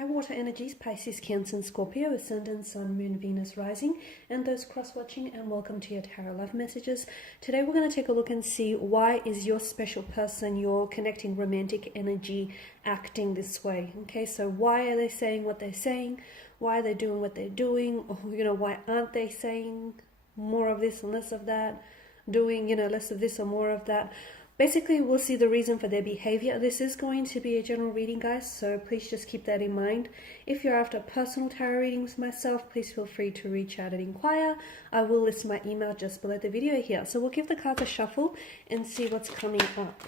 Hi water energies, Pisces, Cancer and Scorpio, Ascendant, Sun, Moon, Venus, Rising, and those cross-watching, and welcome to your Tarot Love Messages. Today we're going to take a look and see why is your special person, your connecting romantic energy, acting this way. Okay, so why are they saying what they're saying? Why are they doing what they're doing? Or, why aren't they saying more of this and less of that? Doing, less of this or more of that? Basically, we'll see the reason for their behavior. This is going to be a general reading, guys, so please just keep that in mind. If you're after personal tarot reading with myself, please feel free to reach out and inquire. I will list my email just below the video here. So we'll give the cards a shuffle and see what's coming up.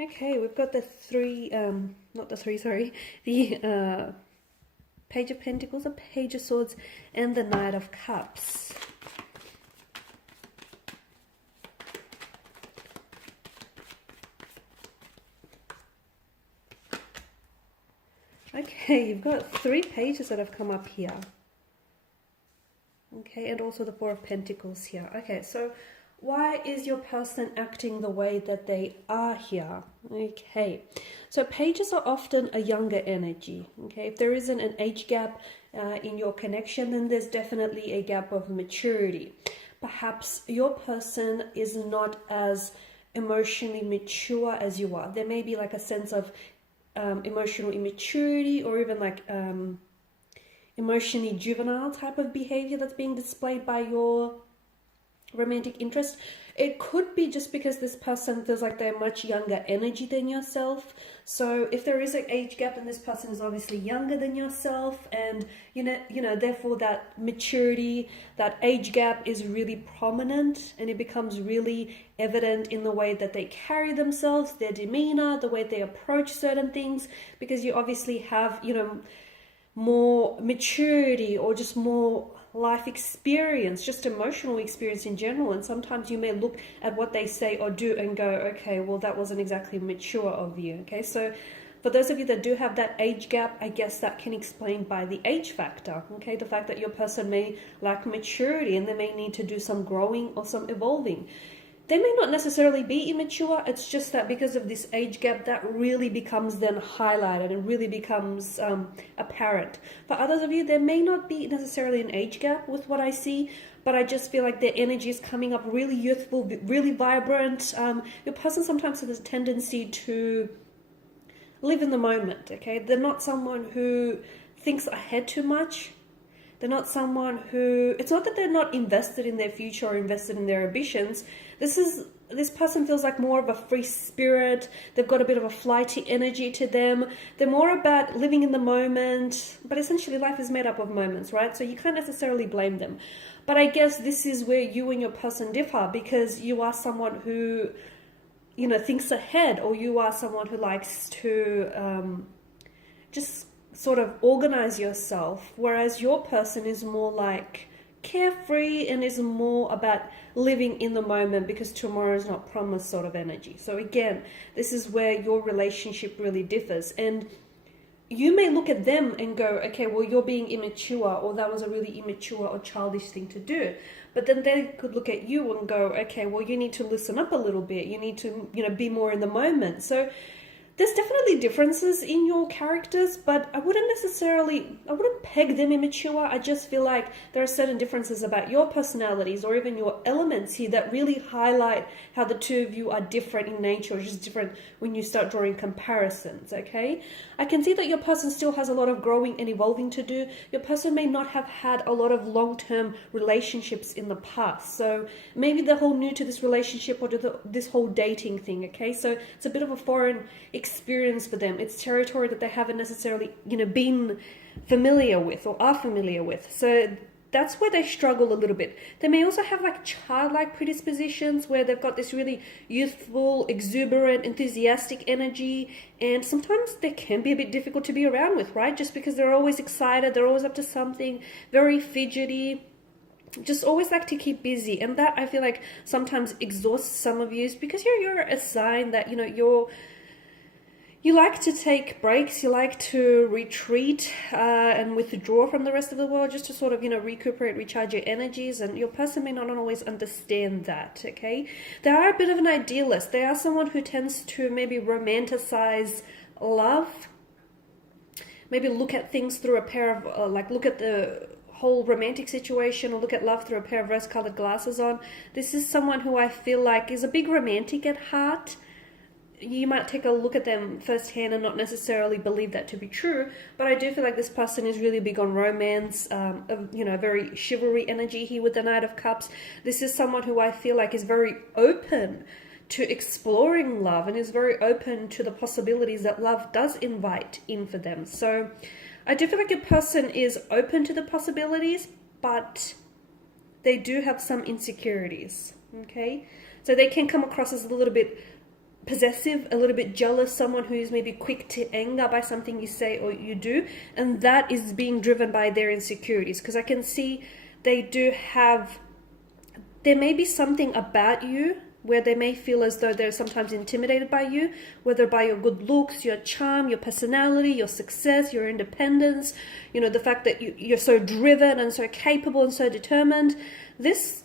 Okay, we've got the Page of Pentacles, a Page of Swords, and the Knight of Cups. Okay, you've got 3 pages that have come up here. Okay, and also the Four of Pentacles here. Okay, so why is your person acting the way that they are here? Okay, so pages are often a younger energy. Okay, if there isn't an age gap in your connection, then there's definitely a gap of maturity. Perhaps your person is not as emotionally mature as you are. There may be like a sense of emotional immaturity, or even like emotionally juvenile type of behavior that's being displayed by your romantic interest. It could be just because this person feels like they're much younger energy than yourself. So if there is an age gap, then this person is obviously younger than yourself, and therefore that maturity, that age gap is really prominent, and it becomes really evident in the way that they carry themselves, their demeanor, the way they approach certain things, because you obviously have more maturity or just more life experience, just emotional experience in general. And sometimes you may look at what they say or do and go, okay, well, that wasn't exactly mature of you. Okay, so for those of you that do have that age gap, I guess that can explain by the age factor. Okay, the fact that your person may lack maturity and they may need to do some growing or some evolving. They may not necessarily be immature, it's just that because of this age gap, that really becomes then highlighted and really becomes apparent. For others of you, there may not be necessarily an age gap with what I see, but I just feel like their energy is coming up really youthful, really vibrant. Your person sometimes has a tendency to live in the moment, okay? They're not someone who thinks ahead too much. They're not someone who, it's not that they're not invested in their future or invested in their ambitions. This person feels like more of a free spirit. They've got a bit of a flighty energy to them. They're more about living in the moment, but essentially life is made up of moments, right? So you can't necessarily blame them. But I guess this is where you and your person differ, because you are someone who, thinks ahead, or you are someone who likes to just sort of organize yourself, whereas your person is more like carefree and is more about living in the moment because tomorrow is not promised sort of energy. So again, this is where your relationship really differs, and you may look at them and go, okay, well, you're being immature, or that was a really immature or childish thing to do. But then they could look at you and go, okay, well, you need to loosen up a little bit. You need to, be more in the moment. So there's definitely differences in your characters, but I wouldn't peg them immature. I just feel like there are certain differences about your personalities or even your elements here that really highlight how the two of you are different in nature, or just different when you start drawing comparisons, okay? I can see that your person still has a lot of growing and evolving to do. Your person may not have had a lot of long-term relationships in the past, so maybe they're whole new to this relationship or to this whole dating thing, okay? So it's a bit of a foreign experience for them. It's territory that they haven't necessarily, been familiar with or are familiar with. So that's where they struggle a little bit. They may also have like childlike predispositions where they've got this really youthful, exuberant, enthusiastic energy, and sometimes they can be a bit difficult to be around with, right? Just because they're always excited, they're always up to something, very fidgety, just always like to keep busy. And that, I feel like, sometimes exhausts some of you, because you're a sign that, You like to take breaks, you like to retreat and withdraw from the rest of the world just to sort of, recuperate, recharge your energies, and your person may not always understand that, okay? They are a bit of an idealist. They are someone who tends to maybe romanticize love, maybe look at things through a pair of, look at the whole romantic situation or look at love through a pair of rose-colored glasses on. This is someone who I feel like is a big romantic at heart. You might take a look at them firsthand and not necessarily believe that to be true, but I do feel like this person is really big on romance, very chivalry energy here with the Knight of Cups. This is someone who I feel like is very open to exploring love and is very open to the possibilities that love does invite in for them. So I do feel like a person is open to the possibilities, but they do have some insecurities, okay? So they can come across as a little bit possessive, a little bit jealous, someone who is maybe quick to anger by something you say or you do, and that is being driven by their insecurities, because I can see there may be something about you where they may feel as though they're sometimes intimidated by you, whether by your good looks, your charm, your personality, your success, your independence, the fact that you're so driven and so capable and so determined. This,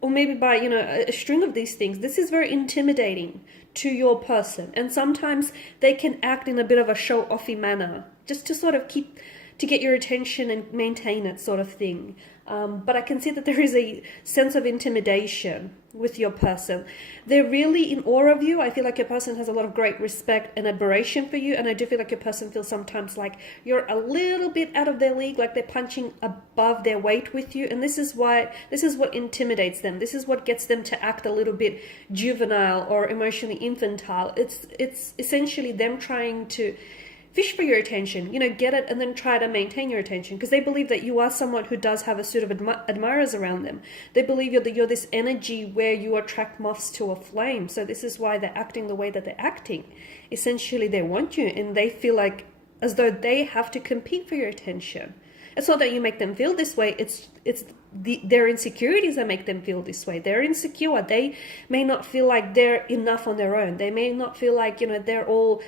or maybe by, a string of these things, this is very intimidating to your person. And sometimes they can act in a bit of a show-offy manner, just to sort of to get your attention and maintain it sort of thing. But I can see that there is a sense of intimidation with your person. They're really in awe of you. I feel like your person has a lot of great respect and admiration for you, and I do feel like your person feels sometimes like you're a little bit out of their league, like they're punching above their weight with you, and this is what intimidates them. This is what gets them to act a little bit juvenile or emotionally infantile. It's essentially them trying to fish for your attention, get it and then try to maintain your attention, because they believe that you are someone who does have a suit of admirers around them. They believe you're this energy where you attract moths to a flame. So this is why they're acting the way that they're acting. Essentially, they want you, and they feel like as though they have to compete for your attention. It's not that you make them feel this way. It's their insecurities that make them feel this way. They're insecure. They may not feel like they're enough on their own. They may not feel like, they're all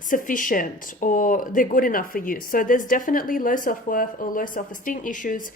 sufficient or they're good enough for you. So there's definitely low self-worth or low self-esteem issues,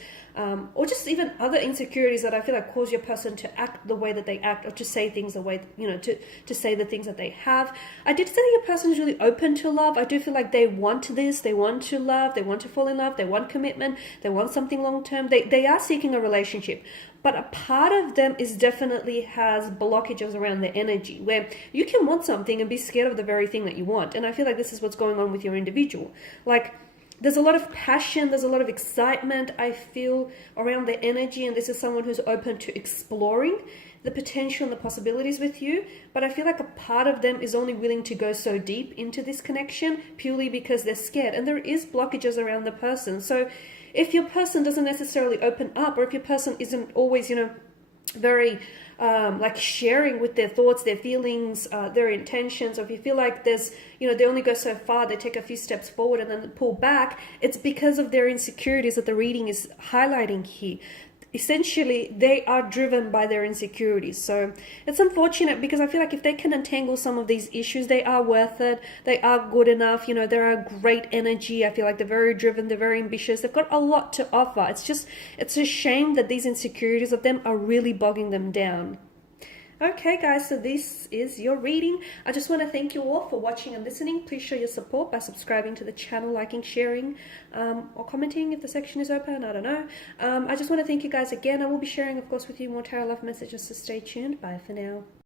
or just even other insecurities that I feel like cause your person to act the way that they act, or to say things the way, to say the things that they have. I did say that your person is really open to love. I do feel like they want this, they want to love, they want to fall in love, they want commitment, they want something long-term. They are seeking a relationship. But a part of them definitely has blockages around their energy, where you can want something and be scared of the very thing that you want. And I feel like this is what's going on with your individual. Like, there's a lot of passion, there's a lot of excitement, I feel, around their energy. And this is someone who's open to exploring the potential and the possibilities with you. But I feel like a part of them is only willing to go so deep into this connection purely because they're scared. And there is blockages around the person. So if your person doesn't necessarily open up, or if your person isn't always, very sharing with their thoughts, their feelings, their intentions, or if you feel like there's, they only go so far, they take a few steps forward and then pull back, it's because of their insecurities that the reading is highlighting here. Essentially, they are driven by their insecurities. So it's unfortunate, because I feel like if they can untangle some of these issues, they are worth it. They are good enough. They're a great energy. I feel like they're very driven. They're very ambitious. They've got a lot to offer. It's a shame that these insecurities of them are really bogging them down. Okay, guys, so this is your reading. I just want to thank you all for watching and listening. Please show your support by subscribing to the channel, liking, sharing, or commenting if the section is open. I don't know. I just want to thank you guys again. I will be sharing, of course, with you more tarot love messages, so stay tuned. Bye for now.